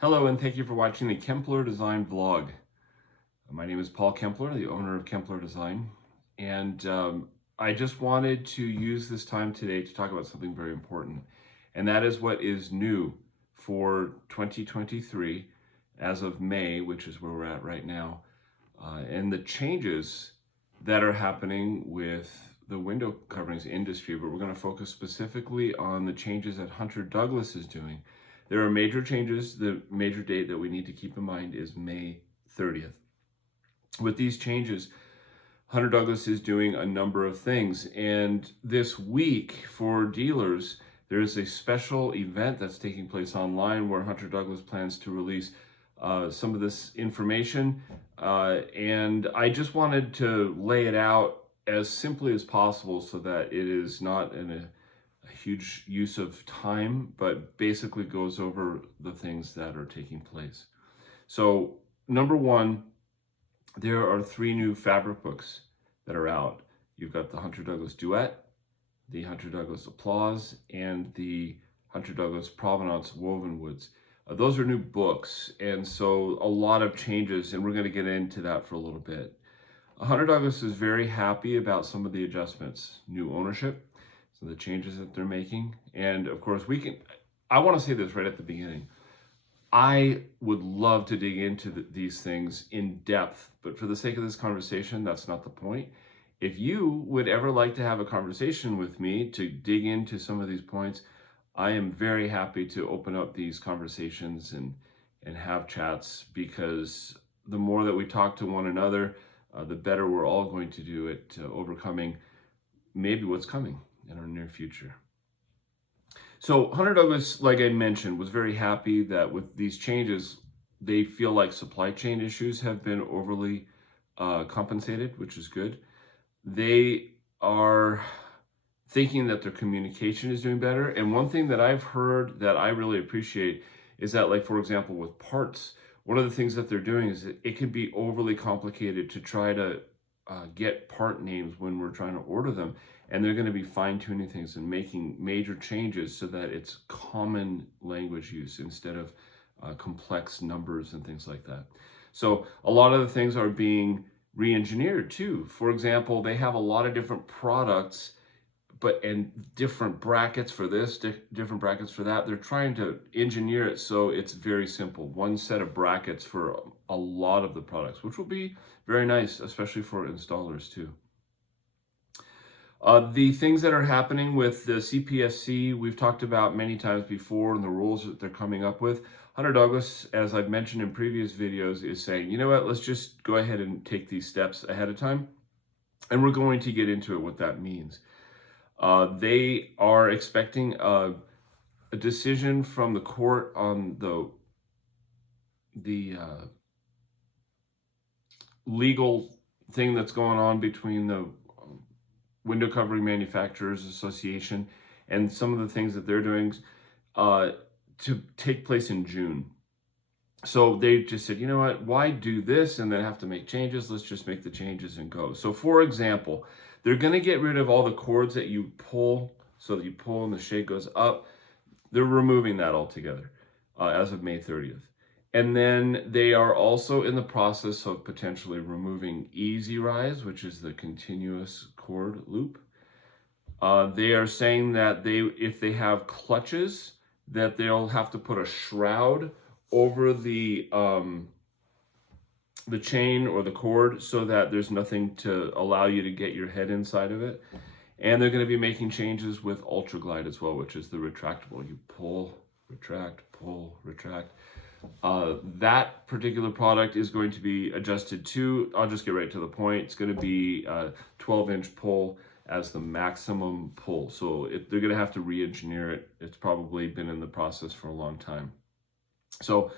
Hello, and thank you for watching the Kempler Design vlog. My name is Paul Kempler, the owner of Kempler Design, and I just wanted to use this time today to talk about something very important, and that is what is new for 2023 as of May, which is where we're at right now, and the changes that are happening with the window coverings industry, but we're going to focus specifically on the changes that Hunter Douglas is doing. There are major changes. The major date that we need to keep in mind is May 30th. With these changes, Hunter Douglas is doing a number of things. And this week for dealers, there is a special event that's taking place online where Hunter Douglas plans to release some of this information. And I just wanted to lay it out as simply as possible so that it is not in a huge use of time, but basically goes over the things that are taking place. So number one, there are 3 new fabric books that are out. You've got the Hunter Douglas Duet, the Hunter Douglas Applause, and the Hunter Douglas Provenance Woven Woods. Those are new books, and so a lot of changes, and we're going to get into that for a little bit. Hunter Douglas is very happy about some of the adjustments, new ownership, so the changes that they're making. And of course, I want to say this right at the beginning. I would love to dig into these things in depth, but for the sake of this conversation, that's not the point. If you would ever like to have a conversation with me to dig into some of these points, I am very happy to open up these conversations and have chats, because the more that we talk to one another, the better we're all going to do at overcoming maybe what's coming in our near future. So Hunter Douglas, like I mentioned, was very happy that with these changes, they feel like supply chain issues have been overly compensated, which is good. They are thinking that their communication is doing better. And one thing that I've heard that I really appreciate is that, like, for example, with parts, one of the things that they're doing is that it can be overly complicated to try to get part names when we're trying to order them. And they're going to be fine-tuning things and making major changes so that it's common language use instead of complex numbers and things like that. So a lot of the things are being re-engineered too. For example, they have a lot of different products, and different brackets for this, different brackets for that. They're trying to engineer it so it's very simple. One set of brackets for a lot of the products, which will be very nice, especially for installers too. The things that are happening with the CPSC, we've talked about many times before, and the rules that they're coming up with. Hunter Douglas, as I've mentioned in previous videos, is saying, you know what, let's just go ahead and take these steps ahead of time. And we're going to get into it, what that means. They are expecting a decision from the court on the legal thing that's going on between the Window Covering Manufacturers Association and some of the things that they're doing to take place in June. So they just said, you know what, why do this and then have to make changes? Let's just make the changes and go. So for example, they're going to get rid of all the cords that you pull, so that you pull and the shade goes up. They're removing that altogether as of May 30th. And then they are also in the process of potentially removing Easy Rise, which is the continuous cord loop. They are saying that if they have clutches, that they'll have to put a shroud over the chain or the cord so that there's nothing to allow you to get your head inside of it. And they're going to be making changes with Ultra Glide as well, which is the retractable. You pull, retract, pull, retract. That particular product is going to be adjusted to, I'll just get right to the point, it's going to be a 12-inch pull as the maximum pull. So they're going to have to re-engineer it. It's probably been in the process for a long time. So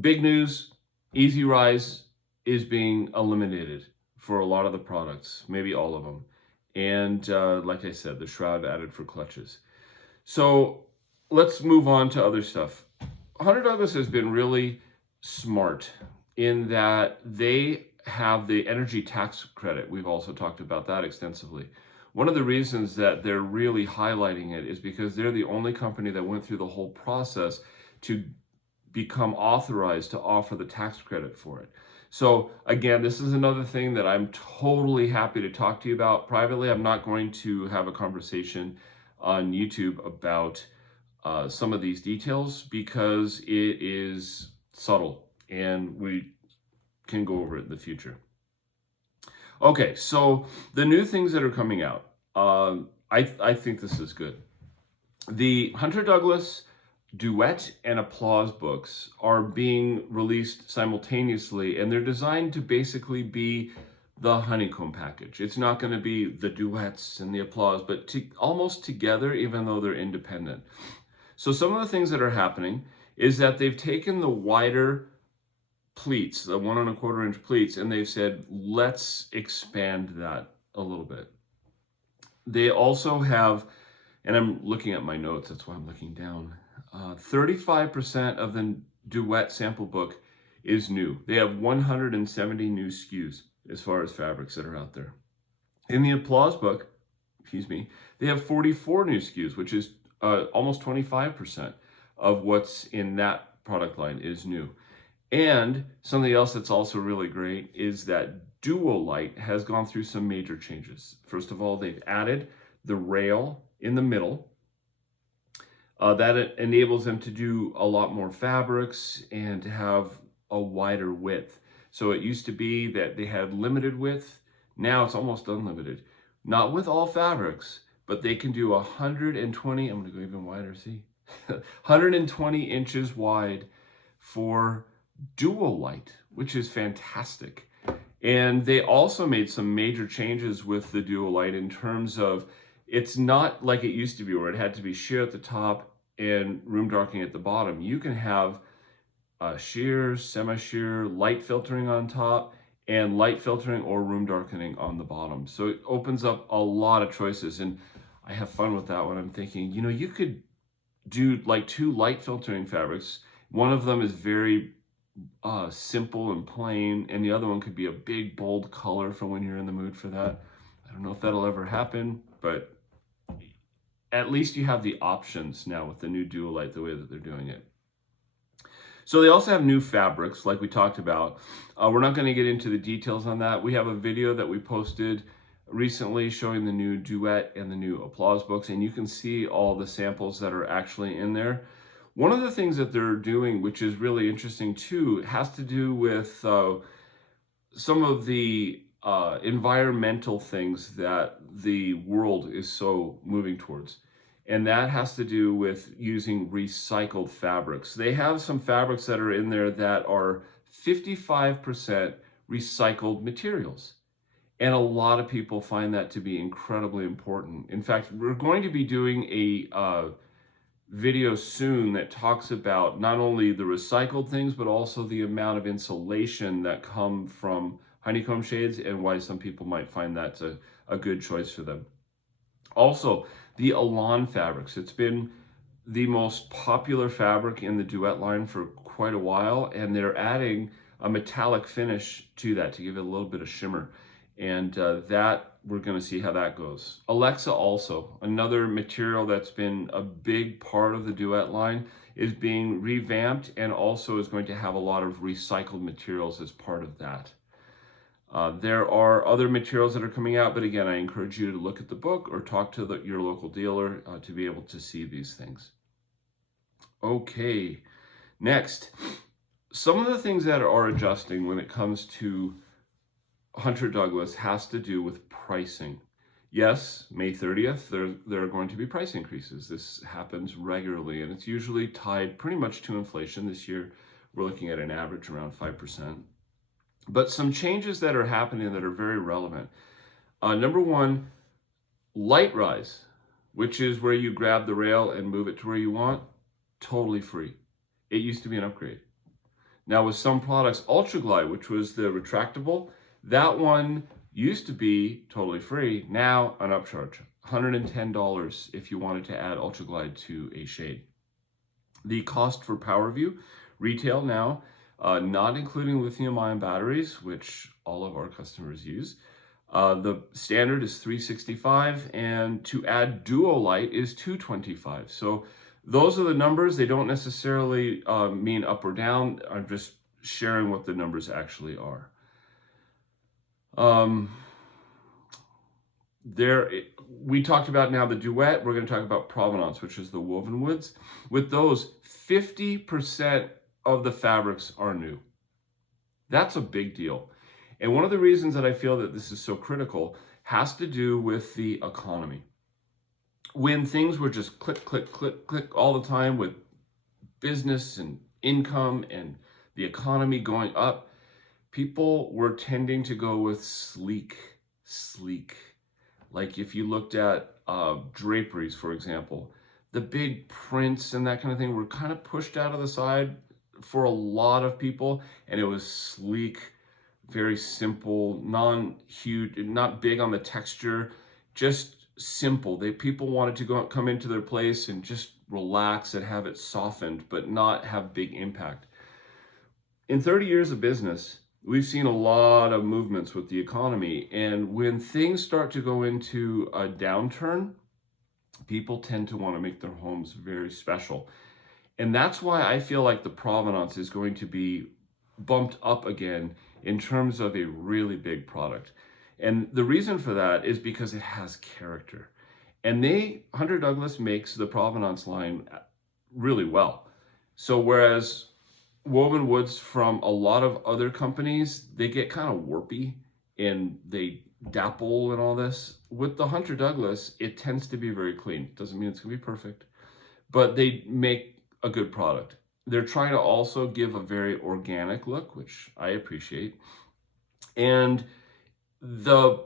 big news, Easy Rise is being eliminated for a lot of the products, maybe all of them. And like I said, the shroud added for clutches. So let's move on to other stuff. Hunter Douglas has been really smart in that they have the energy tax credit. We've also talked about that extensively. One of the reasons that they're really highlighting it is because they're the only company that went through the whole process to become authorized to offer the tax credit for it. So again, this is another thing that I'm totally happy to talk to you about privately. I'm not going to have a conversation on YouTube about some of these details because it is subtle and we can go over it in the future. Okay, so the new things that are coming out, I think this is good. The Hunter Douglas Duet and Applause books are being released simultaneously, and they're designed to basically be the honeycomb package. It's not going to be the duets and the applause, but almost together, even though they're independent. So some of the things that are happening is that they've taken the wider pleats, the 1 1/4 inch pleats, and they've said, let's expand that a little bit. They also have, and I'm looking at my notes, that's why I'm looking down. 35% of the Duet sample book is new. They have 170 new SKUs as far as fabrics that are out there. In the Applause book, they have 44 new SKUs, which is almost 25% of what's in that product line is new. And something else that's also really great is that Duolite has gone through some major changes. First of all, they've added the rail in the middle. That enables them to do a lot more fabrics and to have a wider width. So it used to be that they had limited width. Now it's almost unlimited. Not with all fabrics, but they can do 120, I'm gonna go even wider, see? 120 inches wide for Duolite, which is fantastic. And they also made some major changes with the Duolite in terms of it's not like it used to be where it had to be sheer at the top and room darkening at the bottom. You can have sheer, semi-sheer, light filtering on top, and light filtering or room darkening on the bottom. So it opens up a lot of choices, and I have fun with that one. I'm thinking, you know, you could do like 2 light filtering fabrics. One of them is very simple and plain, and the other one could be a big, bold color for when you're in the mood for that. I don't know if that'll ever happen, but at least you have the options now with the new Duolite, the way that they're doing it. So they also have new fabrics, like we talked about. We're not going to get into the details on that. We have a video that we posted recently showing the new Duet and the new Applause books, and you can see all the samples that are actually in there. One of the things that they're doing, which is really interesting too, has to do with some of the environmental things that the world is so moving towards. And that has to do with using recycled fabrics. They have some fabrics that are in there that are 55% recycled materials. And a lot of people find that to be incredibly important. In fact, we're going to be doing a video soon that talks about not only the recycled things, but also the amount of insulation that come from honeycomb shades and why some people might find that's a good choice for them. Also, the Elan fabrics. It's been the most popular fabric in the Duet line for quite a while, and they're adding a metallic finish to that to give it a little bit of shimmer. And that, we're going to see how that goes. Alexa also, another material that's been a big part of the Duet line, is being revamped and also is going to have a lot of recycled materials as part of that. There are other materials that are coming out, but again, I encourage you to look at the book or talk to your local dealer to be able to see these things. Okay, next, some of the things that are adjusting when it comes to Hunter Douglas has to do with pricing. Yes, May 30th, there are going to be price increases. This happens regularly, and it's usually tied pretty much to inflation. This year, we're looking at an average around 5%. But some changes that are happening that are very relevant. Number one, light rise, which is where you grab the rail and move it to where you want, totally free. It used to be an upgrade. Now with some products, Ultra Glide, which was the retractable, that one used to be totally free. Now an upcharge, $110 if you wanted to add Ultra Glide to a shade. The cost for PowerView, retail now, not including lithium-ion batteries, which all of our customers use. The standard is $365, and to add Duolite is $225. So Those are the numbers. They don't necessarily mean up or down. I'm just sharing what the numbers actually are. We talked about now the Duet. We're going to talk about Provenance, which is the woven woods. With those, 50% of the fabrics are new. That's a big deal. And one of the reasons that I feel that this is so critical has to do with the economy. When things were just click, click, click, click all the time with business and income and the economy going up, people were tending to go with sleek. Like if you looked at draperies, for example, the big prints and that kind of thing were kind of pushed out of the side for a lot of people, and it was sleek, very simple, non-huge, not big on the texture, just simple. People wanted to come into their place and just relax and have it softened, but not have big impact. In 30 years of business, we've seen a lot of movements with the economy, and when things start to go into a downturn, people tend to want to make their homes very special. And that's why I feel like the Provenance is going to be bumped up again in terms of a really big product. And the reason for that is because it has character. And Hunter Douglas makes the Provenance line really well. So whereas woven woods from a lot of other companies, they get kind of warpy and they dapple and all this. With the Hunter Douglas, it tends to be very clean. Doesn't mean it's going to be perfect, but they make a good product. They're trying to also give a very organic look, which I appreciate. And the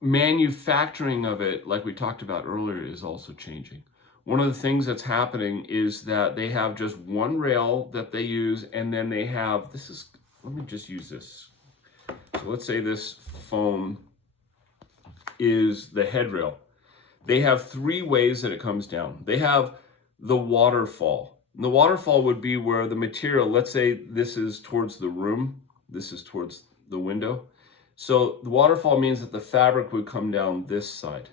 manufacturing of it, like we talked about earlier, is also changing. One of the things that's happening is that they have just one rail that they use, and then they have, let me just use this. So let's say this foam is the headrail. They have three ways that it comes down. They have the waterfall. And the waterfall would be where the material, let's say this is towards the room, this is towards the window. So the waterfall means that the fabric would come down this side.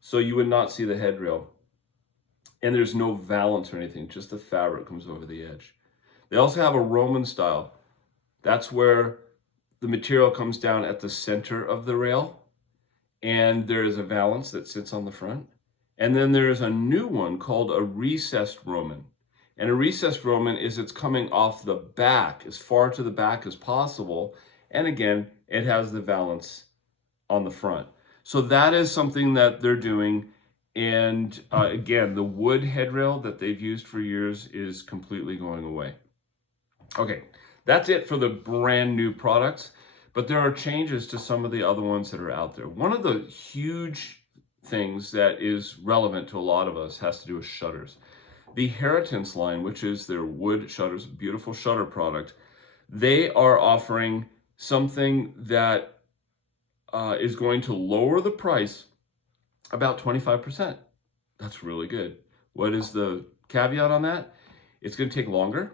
So you would not see the headrail. And there's no valance or anything, just the fabric comes over the edge. They also have a Roman style. That's where the material comes down at the center of the rail, and there is a valance that sits on the front. And then there is a new one called a recessed Roman. And a recessed Roman is it's coming off the back, as far to the back as possible. And again, it has the valance on the front. So that is something that they're doing. And again, the wood headrail that they've used for years is completely going away. Okay, that's it for the brand new products, but there are changes to some of the other ones that are out there. One of the huge things that is relevant to a lot of us has to do with shutters. The Heritance line, which is their wood shutters, beautiful shutter product, they are offering something that is going to lower the price about 25%. That's really good. What is the caveat on that? It's going to take longer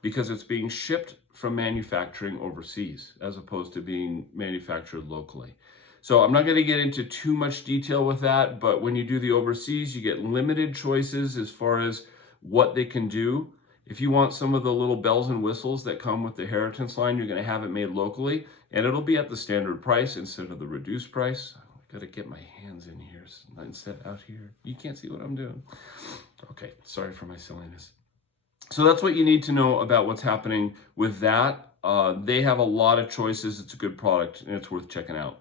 because it's being shipped from manufacturing overseas as opposed to being manufactured locally. So I'm not going to get into too much detail with that, but when you do the overseas, you get limited choices as far as what they can do. If you want some of the little bells and whistles that come with the Heritance line, you're going to have it made locally, and it'll be at the standard price instead of the reduced price. I've got to get my hands in here instead out here. You can't see what I'm doing. Okay, sorry for my silliness. So that's what you need to know about what's happening with that. They have a lot of choices. It's a good product, and it's worth checking out.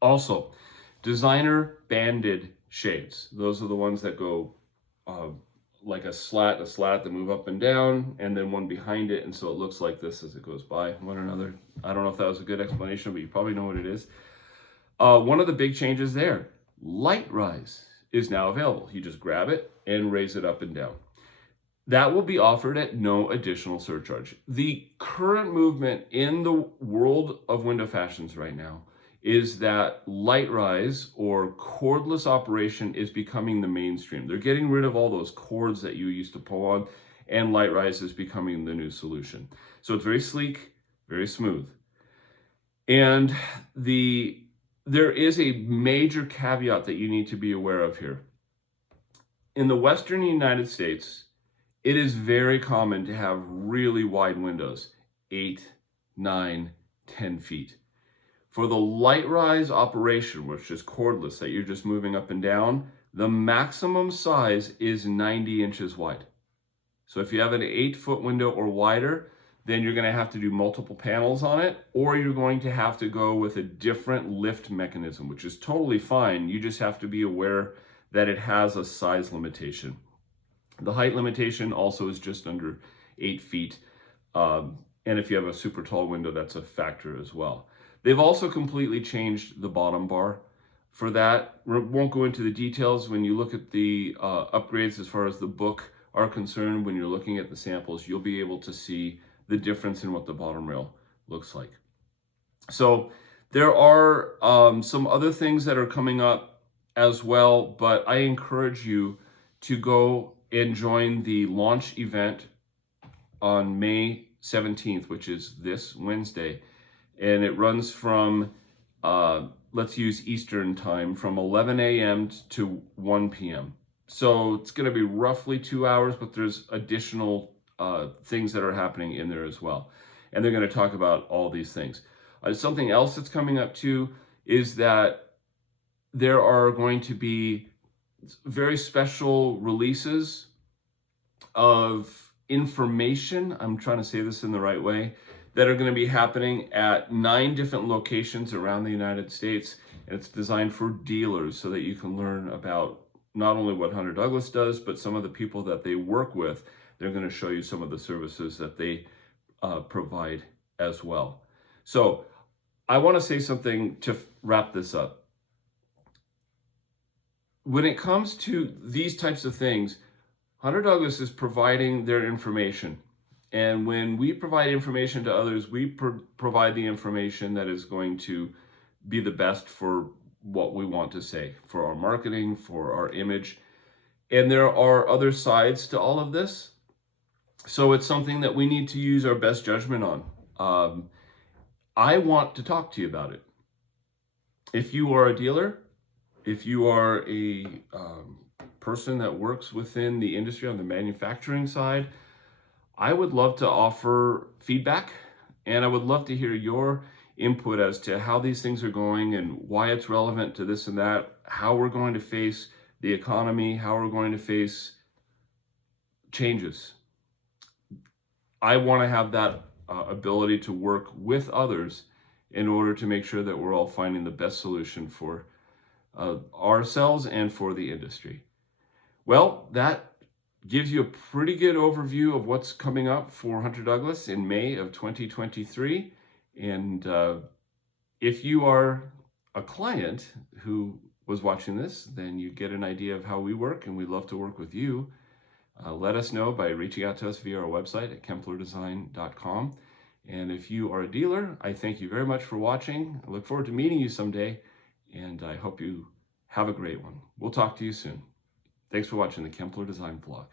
Also, designer banded shades. Those are the ones that go like a slat that move up and down, and then one behind it, and so it looks like this as it goes by one another. I don't know if that was a good explanation, but you probably know what it is. One of the big changes there, light rise is now available. You just grab it and raise it up and down. That will be offered at no additional surcharge. The current movement in the world of window fashions right now is that light rise or cordless operation is becoming the mainstream. They're getting rid of all those cords that you used to pull on, and light rise is becoming the new solution. So it's very sleek, very smooth. And there is a major caveat that you need to be aware of here. in the Western United States, it is very common to have really wide windows, 8, 9, 10 feet. For the light rise operation, which is cordless, that you're just moving up and down, the maximum size is 90 inches wide. So if you have an 8-foot window or wider, then you're going to have to do multiple panels on it, or you're going to have to go with a different lift mechanism, which is totally fine. You just have to be aware that it has a size limitation. The height limitation also is just under 8 feet. And if you have a super tall window, that's a factor as well. They've also completely changed the bottom bar. For that, we won't go into the details. When you look at the upgrades as far as the book are concerned, when you're looking at the samples, you'll be able to see the difference in what the bottom rail looks like. So there are some other things that are coming up as well, but I encourage you to go and join the launch event on May 17th, which is this Wednesday. And it runs from, let's use Eastern time, from 11 a.m. to 1 p.m. So it's going to be roughly 2 hours, but there's additional things that are happening in there as well. And they're going to talk about all these things. Something else that's coming up too is that there are going to be very special releases of information, I'm trying to say this in the right way, that are going to be happening at 9 different locations around the United States. And it's designed for dealers so that you can learn about not only what Hunter Douglas does, but some of the people that they work with. They're going to show you some of the services that they provide as well. So I want to say something to wrap this up. When it comes to these types of things, Hunter Douglas is providing their information. And when we provide information to others, we provide the information that is going to be the best for what we want to say, for our marketing, for our image. And there are other sides to all of this. So it's something that we need to use our best judgment on. I want to talk to you about it. If you are a dealer, if you are a person that works within the industry on the manufacturing side, I would love to offer feedback, and I would love to hear your input as to how these things are going and why it's relevant to this and that, how we're going to face the economy, how we're going to face changes. I want to have that ability to work with others in order to make sure that we're all finding the best solution for ourselves and for the industry. Well, that gives you a pretty good overview of what's coming up for Hunter Douglas in May of 2023. And if you are a client who was watching this, then you get an idea of how we work, and we'd love to work with you. Let us know by reaching out to us via our website at kemplerdesign.com. And if you are a dealer, I thank you very much for watching. I look forward to meeting you someday, and I hope you have a great one. We'll talk to you soon. Thanks for watching the Kempler Design Vlog.